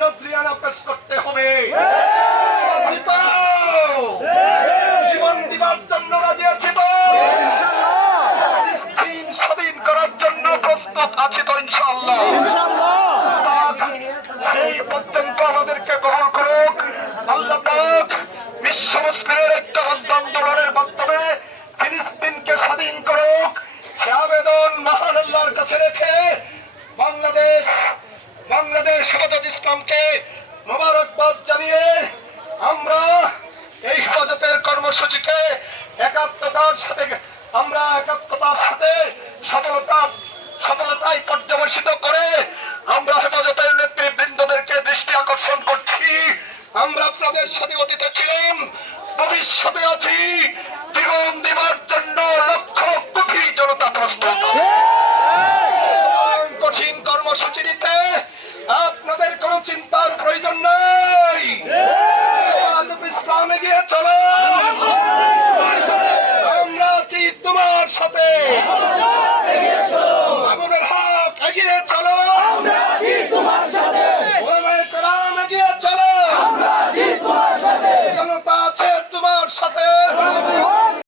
নজরিয়ানা পেশ করতে হবে। জীবন দিবার জন্য রাজি আছি তো? ফিলিস্তিন স্বাধীন করার জন্য প্রস্তুত আছি তো ইনশাআল্লাহ। সেই পর্যন্ত আমাদেরকে গ্রহণ করুক আল্লাহ পাক। বিশ্ব মুসলিমের একটা আন্দোলনের মাধ্যমে ফিলিস্তিনকে স্বাধীন করুক, সে আবেদন মহান আল্লাহর কাছে রেখে বাংলাদেশ হেফাজত ইসলামকে মোবারকবাদ জানিয়ে আমরা এই হেফাজতের কর্মসূচিকে একাত্মতার সাথে সফলতায় পর্যবেসিত করে আমরা হেফাজতের নেতৃবৃন্দদেরকে দৃষ্টি আকর্ষণ করছি। আমরা আপনাদের সাথে অতীতে ছিলাম, ভবিষ্যতে আছি, জীবন দিবার জন্য লক্ষ কোটি জনতা প্রস্তুত। কঠিন কর্মসূচি নিতে আপনাদের কোনো চিন্তার প্রয়োজন নেই। হেফাজত ইসলাম এগিয়ে চলো, আমরা আছি তোমার সাথে।